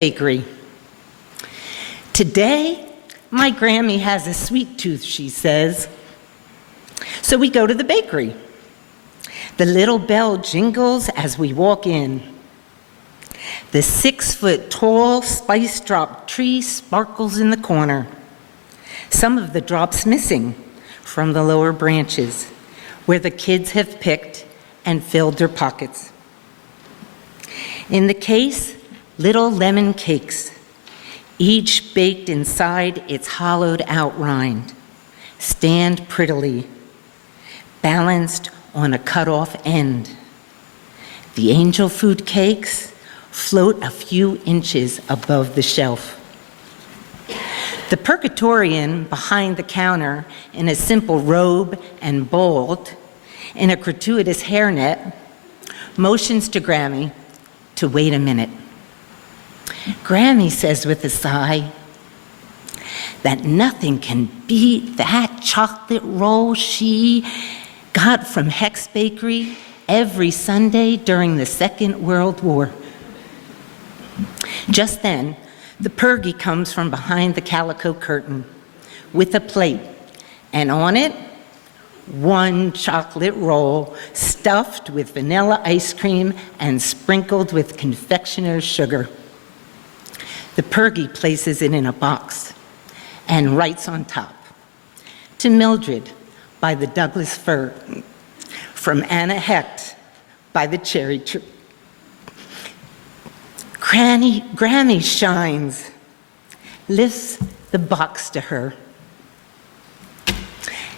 Bakery. Today, my Grammy has a sweet tooth, she says. So we go to the bakery. The little bell jingles as we walk in. The 6-foot-tall spice drop tree sparkles in the corner. Some of the drops missing from the lower branches, where the kids have picked and filled their pockets. In the case, little lemon cakes, each baked inside its hollowed-out rind, stand prettily, balanced on a cut-off end. The angel food cakes float a few inches above the shelf. The Purgatorian behind the counter in a simple robe and bold, in a gratuitous hairnet, motions to Grammy to wait a minute. Grammy says with a sigh that nothing can beat that chocolate roll she got from Hex Bakery every Sunday during the Second World War. Just then, the Purgy comes from behind the calico curtain with a plate, and on it, one chocolate roll stuffed with vanilla ice cream and sprinkled with confectioner's sugar. The Purgy places it in a box and writes on top, "To Mildred by the Douglas fir, from Anna Hecht by the cherry tree." Granny shines, lifts the box to her.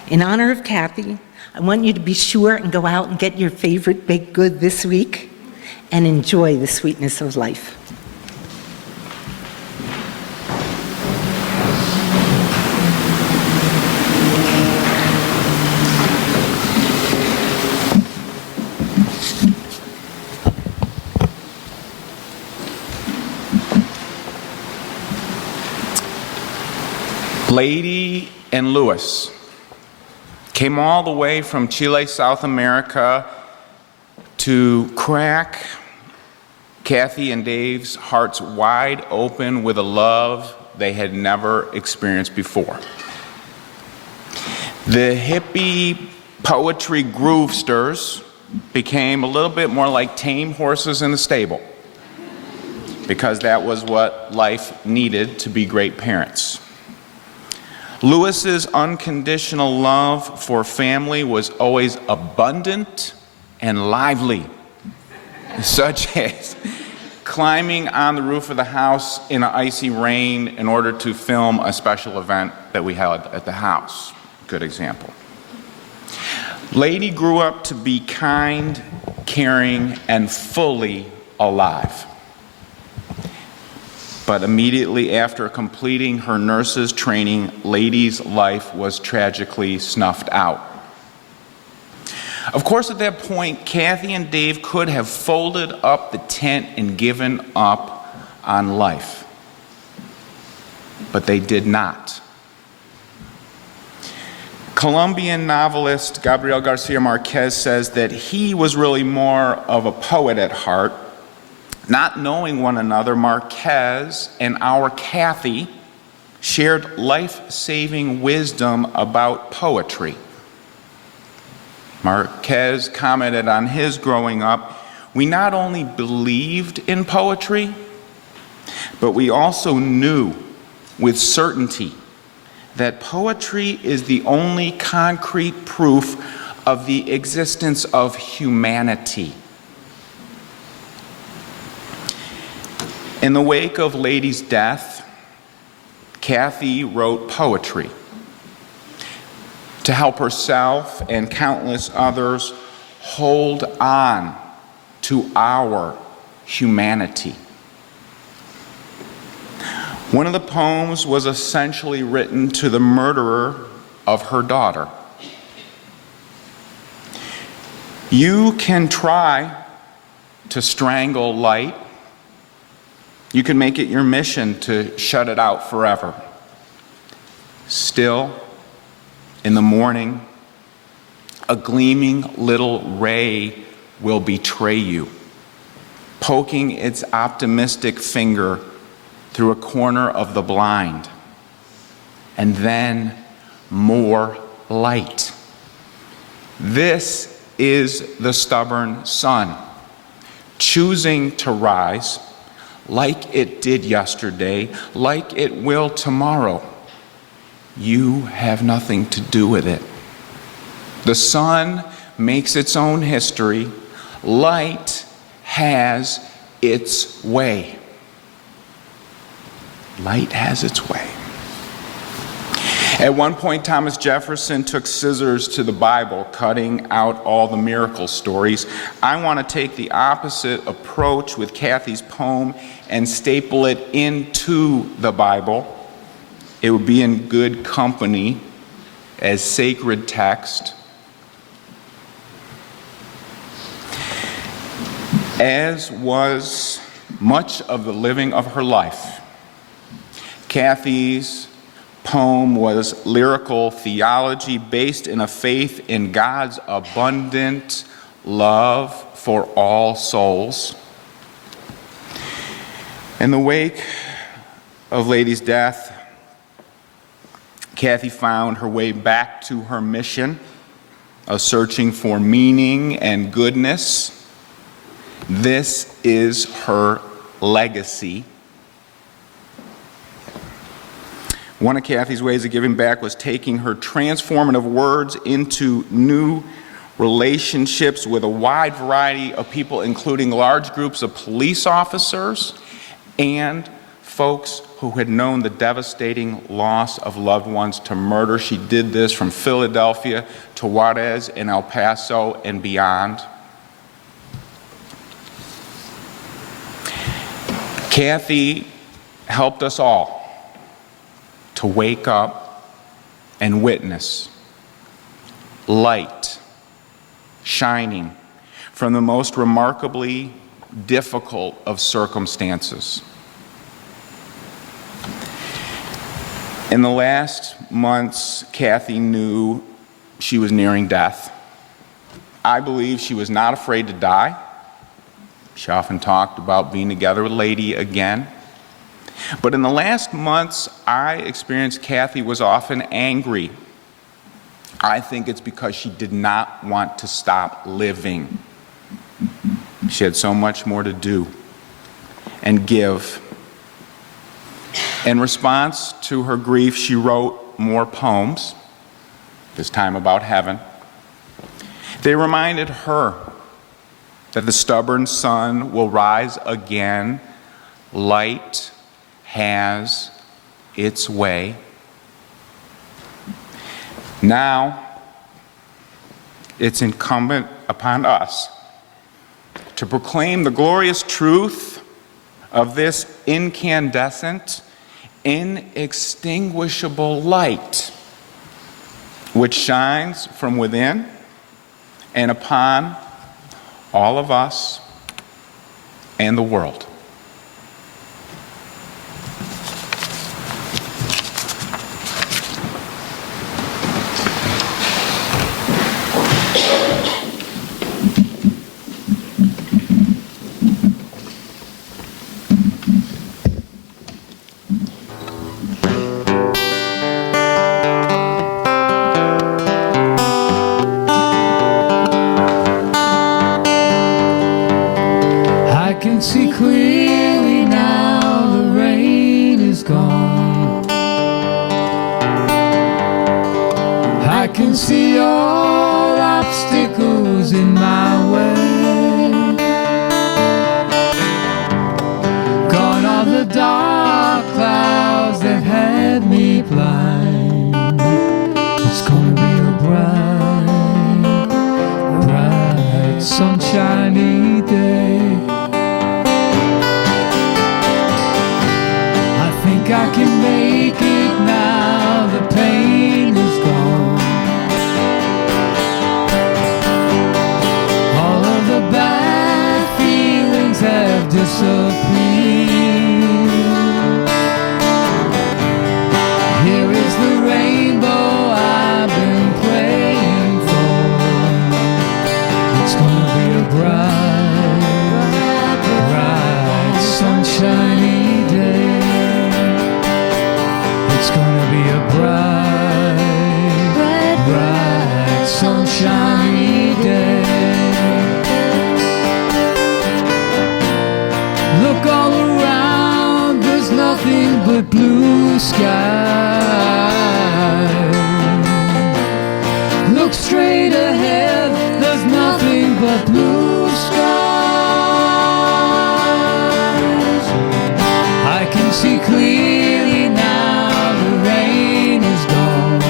In honor of Kathy, I want you to be sure and go out and get your favorite baked good this week and enjoy the sweetness of life. Leidy and Lewis came all the way from Chile, South America, to crack Kathy and Dave's hearts wide open with a love they had never experienced before. The hippie poetry groovesters became a little bit more like tame horses in the stable, because that was what life needed to be great parents. Lewis's unconditional love for family was always abundant and lively, such as climbing on the roof of the house in an icy rain in order to film a special event that we had at the house. Good example. Leidy grew up to be kind, caring, and fully alive. But immediately after completing her nurse's training, Leidy's life was tragically snuffed out. Of course, at that point, Kathy and Dave could have folded up the tent and given up on life. But they did not. Colombian novelist Gabriel Garcia Marquez says that he was really more of a poet at heart. Not knowing one another, Marquez and our Kathy shared life-saving wisdom about poetry. Marquez commented on his growing up, "We not only believed in poetry, but we also knew with certainty that poetry is the only concrete proof of the existence of humanity." In the wake of Leidy's death, Kathy wrote poetry to help herself and countless others hold on to our humanity. One of the poems was essentially written to the murderer of her daughter. You can try to strangle light. You can make it your mission to shut it out forever. Still, in the morning, a gleaming little ray will betray you, poking its optimistic finger through a corner of the blind. And then more light. This is the stubborn sun, choosing to rise like it did yesterday, like it will tomorrow. You have nothing to do with it. The sun makes its own history. Light has its way. Light has its way. At one point, Thomas Jefferson took scissors to the Bible, cutting out all the miracle stories. I want to take the opposite approach with Kathy's poem and staple it into the Bible. It would be in good company as sacred text. As was much of the living of her life, Kathy's poem was lyrical theology based in a faith in God's abundant love for all souls. In the wake of Leidy's death, Kathy found her way back to her mission of searching for meaning and goodness. This is her legacy. One of Kathy's ways of giving back was taking her transformative words into new relationships with a wide variety of people, including large groups of police officers and folks who had known the devastating loss of loved ones to murder. She did this from Philadelphia to Juarez and El Paso and beyond. Kathy helped us all to wake up and witness light shining from the most remarkably difficult of circumstances. In the last months, Kathy knew she was nearing death. I believe she was not afraid to die. She often talked about being together with Leidy again. But in the last months, I experienced Kathy was often angry. I think it's because she did not want to stop living. She had so much more to do and give. In response to her grief, she wrote more poems, this time about heaven. They reminded her that the stubborn sun will rise again. Light has its way. Now, it's incumbent upon us to proclaim the glorious truth of this incandescent, inextinguishable light, which shines from within and upon all of us and the world. See clearly now, the rain is gone. I can see all obstacles in my way. Gone are the dark clouds that had me blind. It's gonna be a bright, bright, sunshiny day. I can make it now, the pain is gone. All of the bad feelings have disappeared. Here is the rainbow I've been praying for. It's gonna be a bright, bright, sunshiny day. nothing but blue sky. Look straight ahead, there's nothing but blue skies. I can see clearly now, the rain is gone.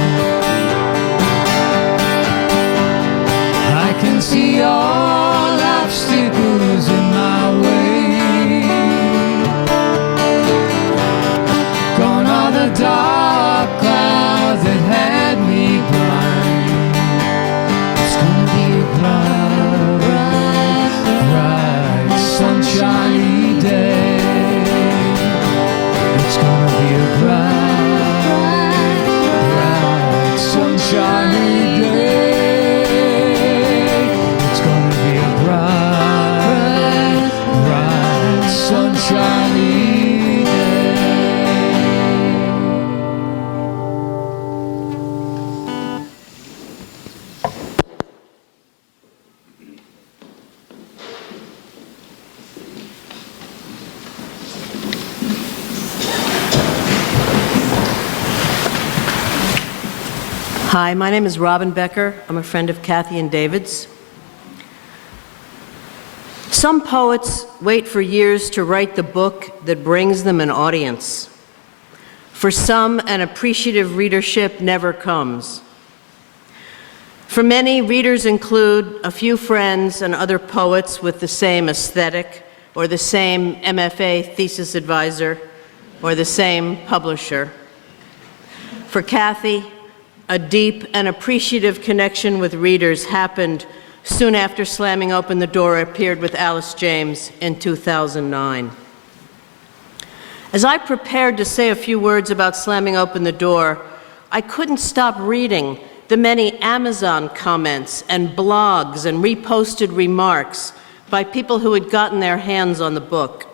I can see all obstacles in my way. Gone are the dark clouds that had me blind. It's gonna be a bright, bright, sunshiny day. It's gonna be a bright, bright, sunshiny day. It's gonna be a bright, bright, sunshiny day. Hi, my name is Robyn Becker. I'm a friend of Kathy and David's. Some poets wait for years to write the book that brings them an audience. For some, an appreciative readership never comes. For many, readers include a few friends and other poets with the same aesthetic, or the same MFA thesis advisor, or the same publisher. For Kathy, a deep and appreciative connection with readers happened soon after Slamming Open the Door appeared with Alice James in 2009. As I prepared to say a few words about Slamming Open the Door, I couldn't stop reading the many Amazon comments and blogs and reposted remarks by people who had gotten their hands on the book.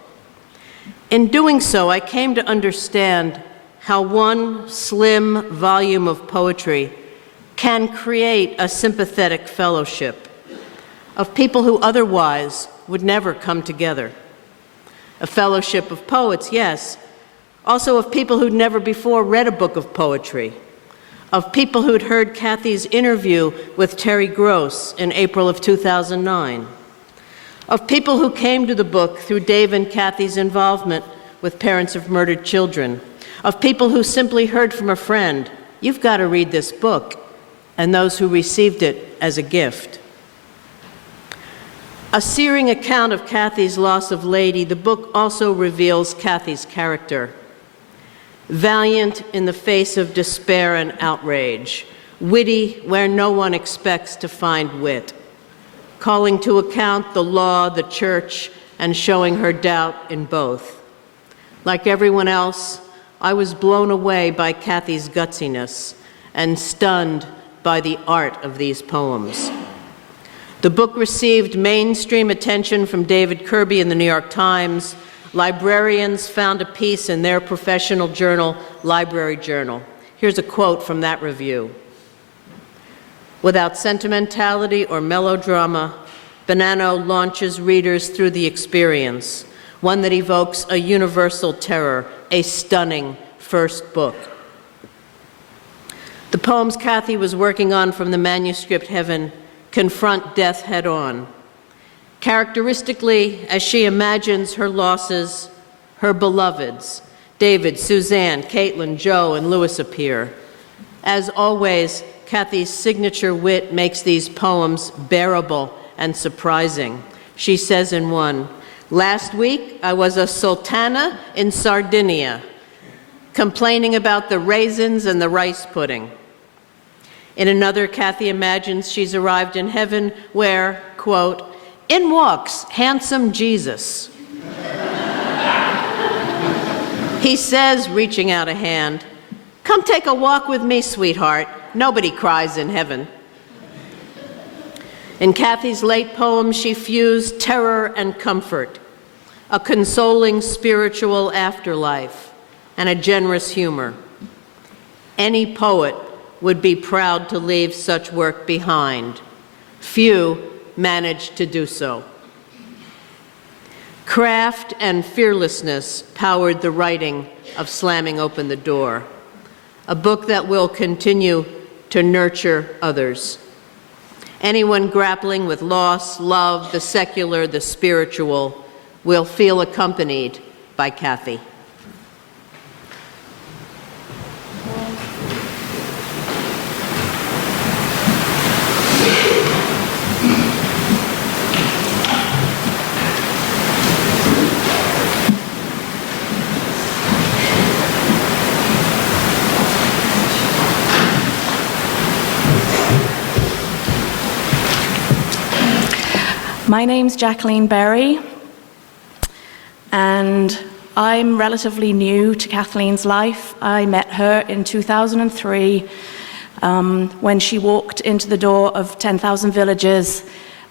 In doing so, I came to understand how one slim volume of poetry can create a sympathetic fellowship of people who otherwise would never come together. A fellowship of poets, yes, also of people who'd never before read a book of poetry, of people who'd heard Kathy's interview with Terry Gross in April of 2009, of people who came to the book through Dave and Kathy's involvement with parents of murdered children, of people who simply heard from a friend, "You've got to read this book," and those who received it as a gift. A searing account of Kathy's loss of Leidy, the book also reveals Kathy's character. Valiant in the face of despair and outrage, witty where no one expects to find wit, calling to account the law, the church, and showing her doubt in both. Like everyone else, I was blown away by Kathy's gutsiness and stunned by the art of these poems. The book received mainstream attention from David Kirby in the New York Times. Librarians found a piece in their professional journal, Library Journal. Here's a quote from that review. "Without sentimentality or melodrama, Bonanno launches readers through the experience, one that evokes a universal terror, a stunning first book." The poems Kathy was working on from the manuscript heaven confront death head-on. Characteristically, as she imagines her losses, her beloveds, David, Suzanne, Caitlin, Joe, and Louis appear. As always, Kathy's signature wit makes these poems bearable and surprising. She says in one, "Last week, I was a sultana in Sardinia, complaining about the raisins and the rice pudding." In another, Kathy imagines she's arrived in heaven where, quote, "In walks handsome Jesus." He says, reaching out a hand, "Come take a walk with me, sweetheart. Nobody cries in heaven." In Kathy's late poems, she fused terror and comfort, a consoling spiritual afterlife, and a generous humor. Any poet would be proud to leave such work behind. Few managed to do so. Craft and fearlessness powered the writing of Slamming Open the Door, a book that will continue to nurture others. Anyone grappling with loss, love, the secular, the spiritual, will feel accompanied by Kathy. My name's Jacqueline Barry, and I'm relatively new to Kathleen's life. I met her in 2003 when she walked into the door of 10,000 Villages,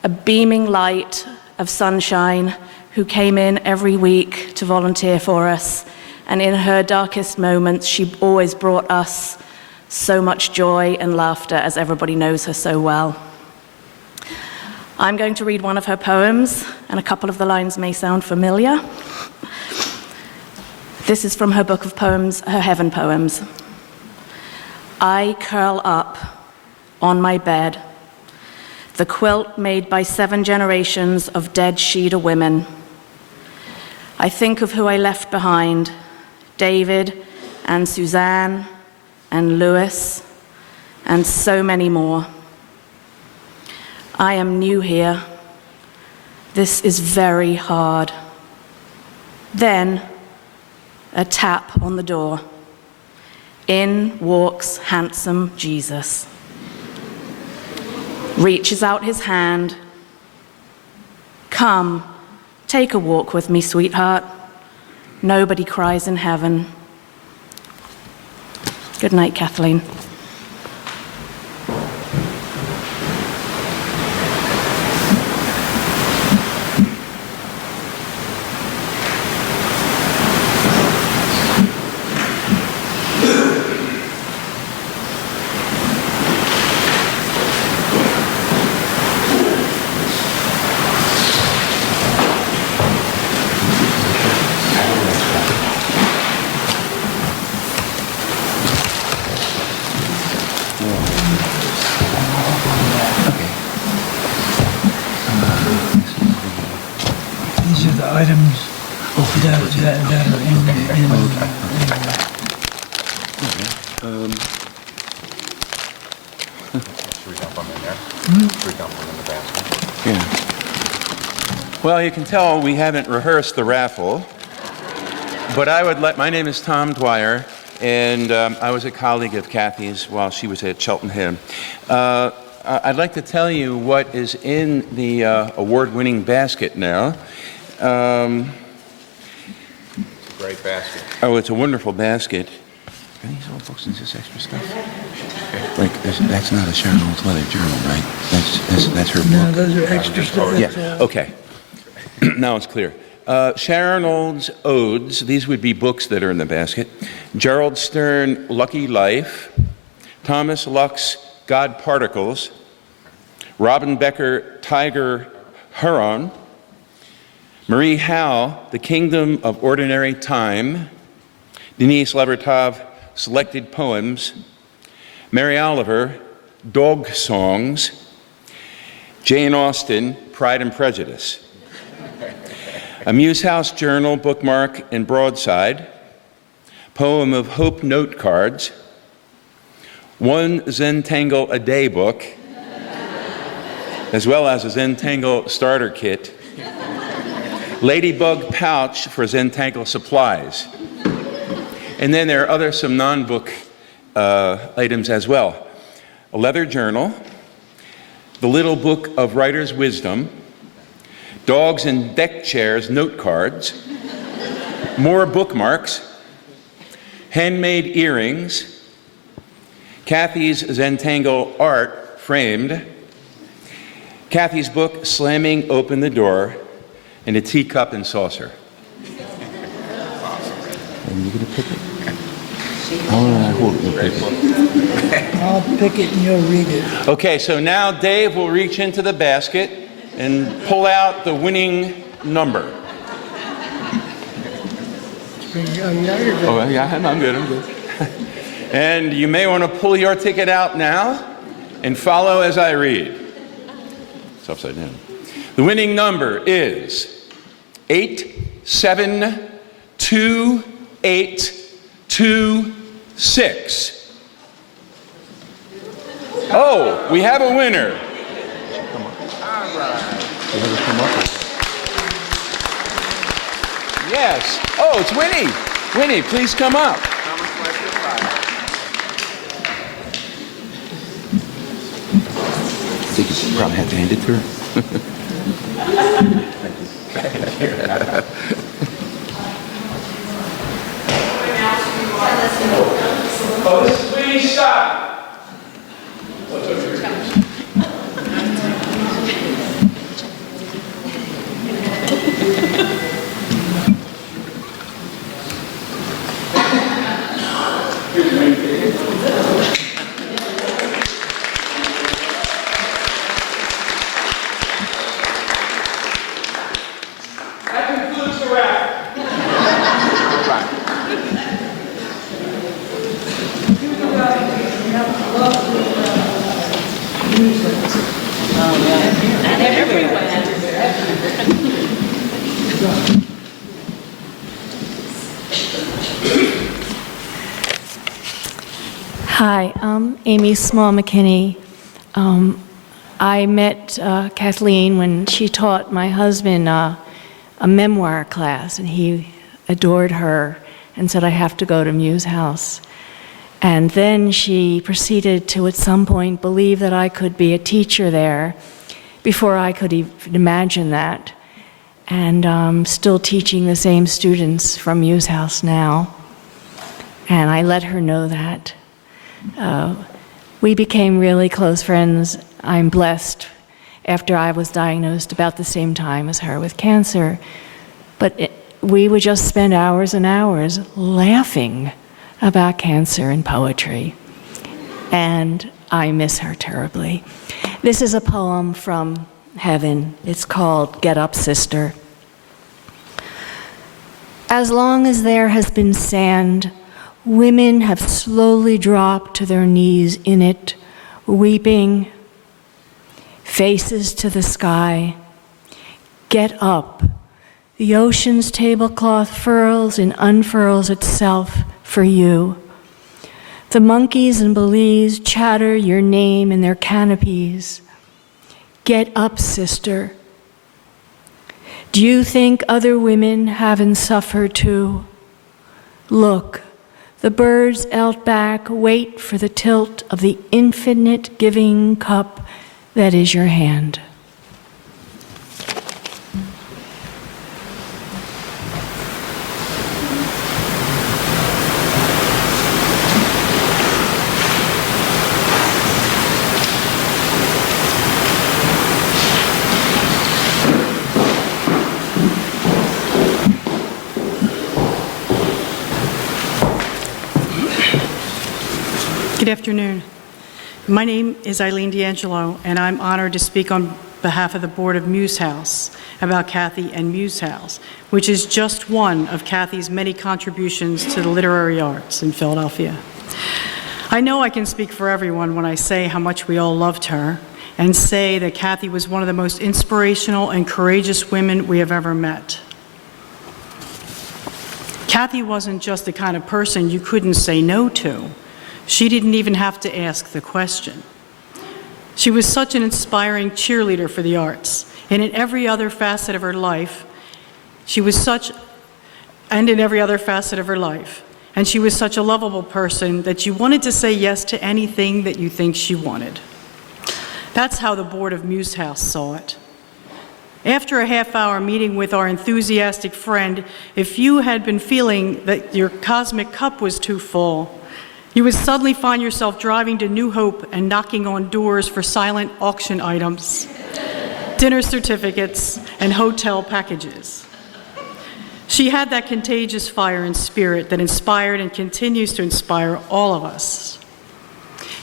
a beaming light of sunshine, who came in every week to volunteer for us. And in her darkest moments, she always brought us so much joy and laughter, as everybody knows her so well. I'm going to read one of her poems, and a couple of the lines may sound familiar. This is from her book of poems, her Heaven Poems. I curl up on my bed, the quilt made by 7 generations of dead Sheeder women. I think of who I left behind, David and Suzanne and Louis, and so many more. I am new here. This is very hard. Then, a tap on the door. In walks handsome Jesus. Reaches out his hand. Come, take a walk with me, sweetheart. Nobody cries in heaven. Good night, Kathleen. These are the items that are in Yeah. Well, you can tell we haven't rehearsed the raffle, but my name is Tom Dwyer, and I was a colleague of Kathy's while she was at Cheltenham. I'd like to tell you what is in the award-winning basket now. It's a great basket. Oh, it's a wonderful basket. Are these old books and this extra stuff? Like, that's not a Sharon Olds leather journal, right? That's her book. No, those are extra stuff. Yeah, okay. Now it's clear. Sharon Olds Odes, these would be books that are in the basket. Gerald Stern, Lucky Life. Thomas Luck's God Particles. Robyn Becker, Tiger Huron. Marie Howe, The Kingdom of Ordinary Time. Denise Levertov, Selected Poems. Mary Oliver, Dog Songs. Jane Austen, Pride and Prejudice. A Muse House Journal, bookmark, and broadside. Poem of Hope note cards. One Zentangle a Day book, as well as a Zentangle starter kit. Ladybug pouch for Zentangle supplies. And then there are some non-book items as well. A leather journal, the Little Book of Writer's Wisdom, Dogs and Deck Chairs note cards, more bookmarks, handmade earrings, Kathy's Zentangle art framed, Kathy's book, Slamming Open the Door, and a teacup and saucer. And you're gonna pick it? I'll pick it and you'll read it. Okay, so now Dave will reach into the basket and pull out the winning number. Oh, yeah, I'm good. And you may want to pull your ticket out now and follow as I read. It's upside down. The winning number is 872826. Oh, we have a winner. Yes. Oh, it's Winnie. Winnie, please come up. I think you probably have to hand it to her. Oh, this is Winnie's shot. Hi, I'm Amy Small-McKinney. I met Kathleen when she taught my husband a memoir class, and he adored her and said, I have to go to Muse House. And then she proceeded to, at some point, believe that I could be a teacher there before I could even imagine that. And I'm still teaching the same students from Muse House now. And I let her know that. We became really close friends. I'm blessed after I was diagnosed about the same time as her with cancer. But we would just spend hours and hours laughing about cancer and poetry. And I miss her terribly. This is a poem from heaven. It's called Get Up, Sister. As long as there has been sand, women have slowly dropped to their knees in it, weeping, faces to the sky. Get up. The ocean's tablecloth furls and unfurls itself for you. The monkeys and belies chatter your name in their canopies. Get up, sister. Do you think other women haven't suffered too? Look. The birds out back wait for the tilt of the infinite giving cup that is your hand. Good afternoon. My name is Eileen DAngelo, and I'm honored to speak on behalf of the board of Muse House about Kathy and Muse House, which is just one of Kathy's many contributions to the literary arts in Philadelphia. I know I can speak for everyone when I say how much we all loved her and say that Kathy was one of the most inspirational and courageous women we have ever met. Kathy wasn't just the kind of person you couldn't say no to. She didn't even have to ask the question. She was such an inspiring cheerleader for the arts, and in every other facet of her life, and she was such a lovable person that you wanted to say yes to anything that you think she wanted. That's how the board of Muse House saw it. After a half-hour meeting with our enthusiastic friend, if you had been feeling that your cosmic cup was too full, you would suddenly find yourself driving to New Hope and knocking on doors for silent auction items, dinner certificates, and hotel packages. She had that contagious fire and spirit that inspired and continues to inspire all of us.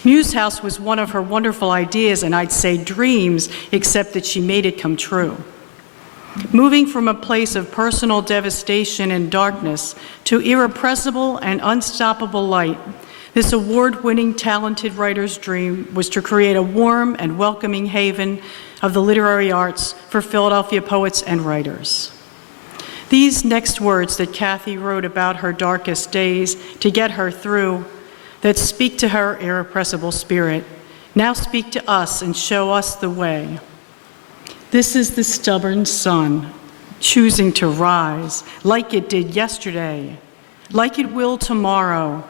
Muse House was one of her wonderful ideas, and I'd say dreams, except that she made it come true. moving from a place of personal devastation and darkness to irrepressible and unstoppable light. This award-winning, talented writer's dream was to create a warm and welcoming haven of the literary arts for Philadelphia poets and writers. These next words that Kathy wrote about her darkest days to get her through, that speak to her irrepressible spirit, now speak to us and show us the way. This is the stubborn sun, choosing to rise like it did yesterday, like it will tomorrow.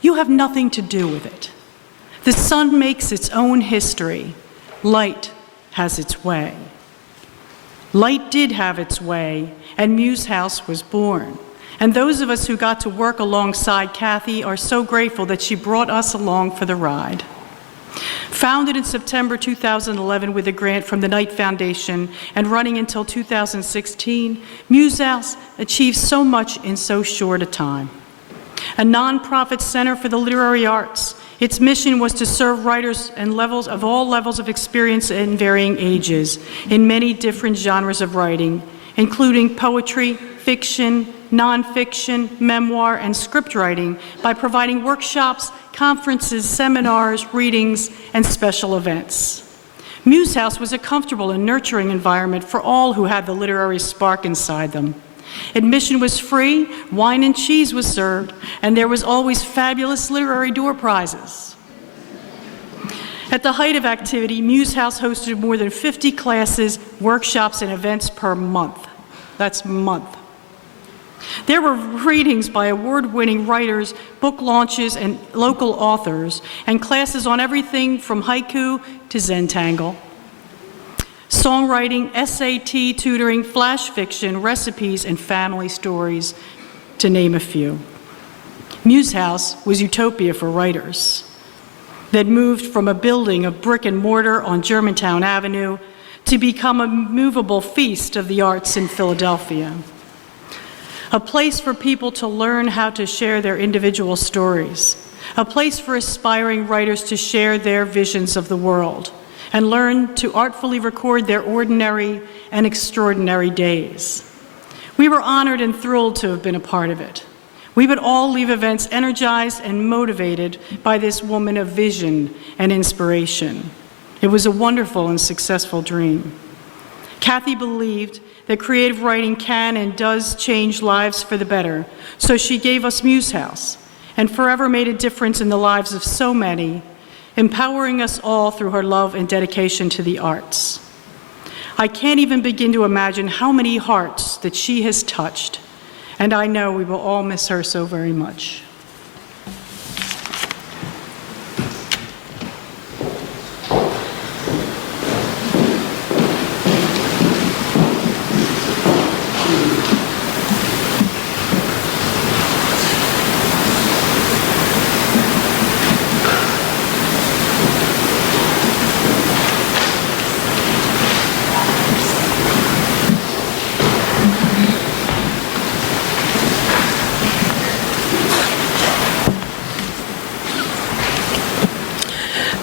You have nothing to do with it. The sun makes its own history. Light has its way. Light did have its way, and Muse House was born. And those of us who got to work alongside Kathy are so grateful that she brought us along for the ride. Founded in September 2011 with a grant from the Knight Foundation and running until 2016, Muse House achieved so much in so short a time. A nonprofit center for the literary arts, its mission was to serve writers and all levels of experience in varying ages in many different genres of writing, including poetry, fiction, nonfiction, memoir, and script writing by providing workshops, conferences, seminars, readings, and special events. Muse House was a comfortable and nurturing environment for all who had the literary spark inside them. Admission was free, wine and cheese was served, and there was always fabulous literary door prizes. At the height of activity, Muse House hosted more than 50 classes, workshops, and events per month. That's month. There were readings by award-winning writers, book launches, and local authors, and classes on everything from haiku to Zentangle. Songwriting, SAT tutoring, flash fiction, recipes, and family stories, to name a few. Muse House was utopia for writers that moved from a building of brick and mortar on Germantown Avenue to become a movable feast of the arts in Philadelphia. A place for people to learn how to share their individual stories. A place for aspiring writers to share their visions of the world and learn to artfully record their ordinary and extraordinary days. We were honored and thrilled to have been a part of it. We would all leave events energized and motivated by this woman of vision and inspiration. It was a wonderful and successful dream. Kathy believed that creative writing can and does change lives for the better, so she gave us Muse House and forever made a difference in the lives of so many, empowering us all through her love and dedication to the arts. I can't even begin to imagine how many hearts that she has touched, and I know we will all miss her so very much.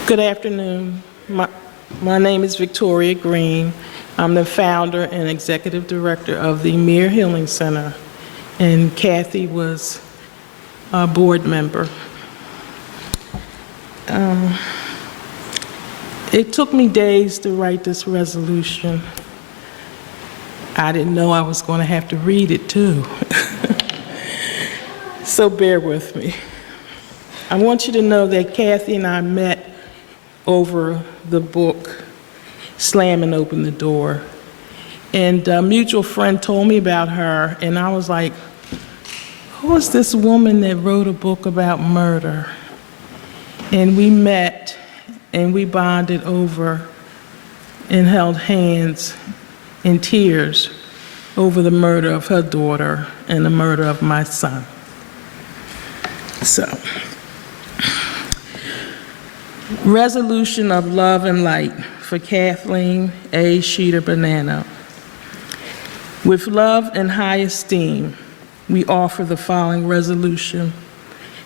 Good afternoon. My name is Victoria Greene. I'm the founder and executive director of the Mere Healing Center, and Kathy was a board member. It took me days to write this resolution. I didn't know I was going to have to read it too. So bear with me. I want you to know that Kathy and I met over the book, Slamming Open the Door. And a mutual friend told me about her, and I was like, who is this woman that wrote a book about murder? And we met, and we bonded over and held hands in tears over the murder of her daughter and the murder of my son. So, resolution of love and light for Kathleen A. Sheeder Bonanno. With love and high esteem, we offer the following resolution.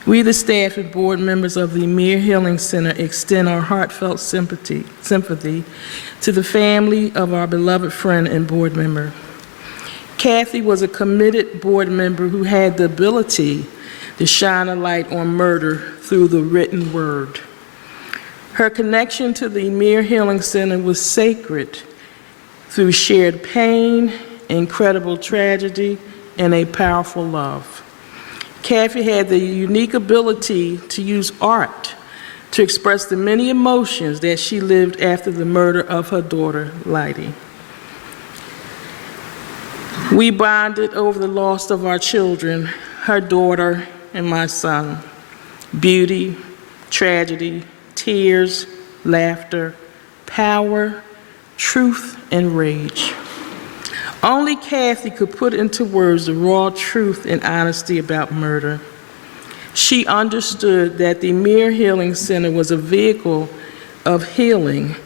We, the staff and board members of the Amir Healing Center, extend our heartfelt sympathy to the family of our beloved friend and board member. Kathy was a committed board member who had the ability to shine a light on murder through the written word. Her connection to the Amir Healing Center was sacred through shared pain, incredible tragedy, and a powerful love. Kathy had the unique ability to use art to express the many emotions that she lived after the murder of her daughter, Leidy. We bonded over the loss of our children, her daughter and my son. Beauty, tragedy, tears, laughter, power, truth, and rage. Only Kathy could put into words the raw truth and honesty about murder. She understood that the Amir Healing Center was a vehicle of healing,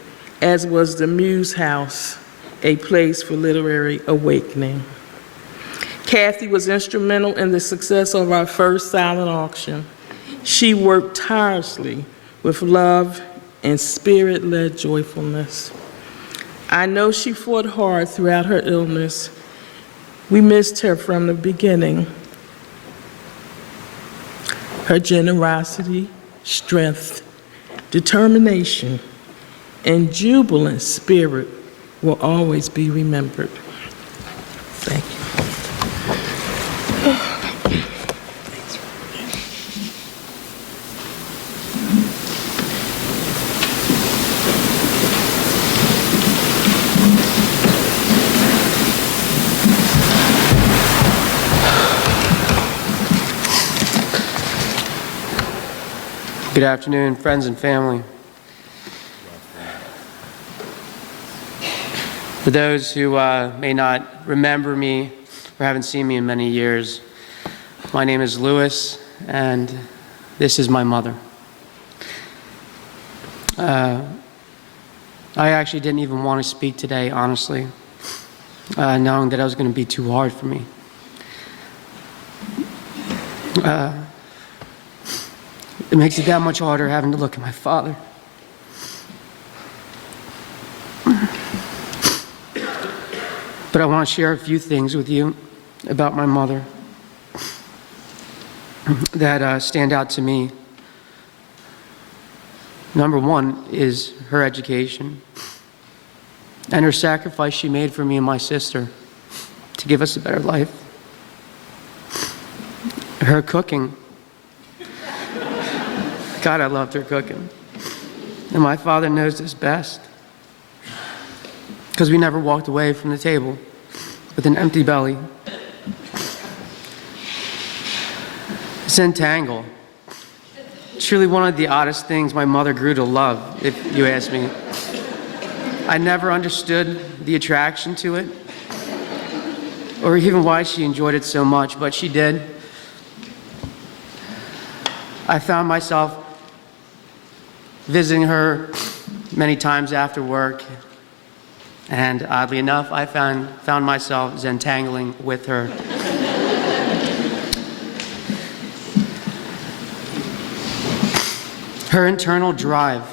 as was the Muse House, a place for literary awakening. Kathy was instrumental in the success of our first silent auction. She worked tirelessly with love and spirit-led joyfulness. I know she fought hard throughout her illness. We missed her from the beginning. Her generosity, strength, determination, and jubilant spirit will always be remembered. Thank you. Good afternoon, friends and family. For those who may not remember me or haven't seen me in many years, my name is Louis, and this is my mother. I actually didn't even want to speak today, honestly, knowing that it was going to be too hard for me. It makes it that much harder having to look at my father. But I want to share a few things with you about my mother that stand out to me. Number one is her education and her sacrifice she made for me and my sister to give us a better life. Her cooking. God, I loved her cooking. And my father knows this best, because we never walked away from the table with an empty belly. Zentangle. Truly one of the oddest things my mother grew to love, if you ask me. I never understood the attraction to it, or even why she enjoyed it so much, but she did. I found myself visiting her many times after work, and oddly enough, I found myself zentangling with her. Her internal drive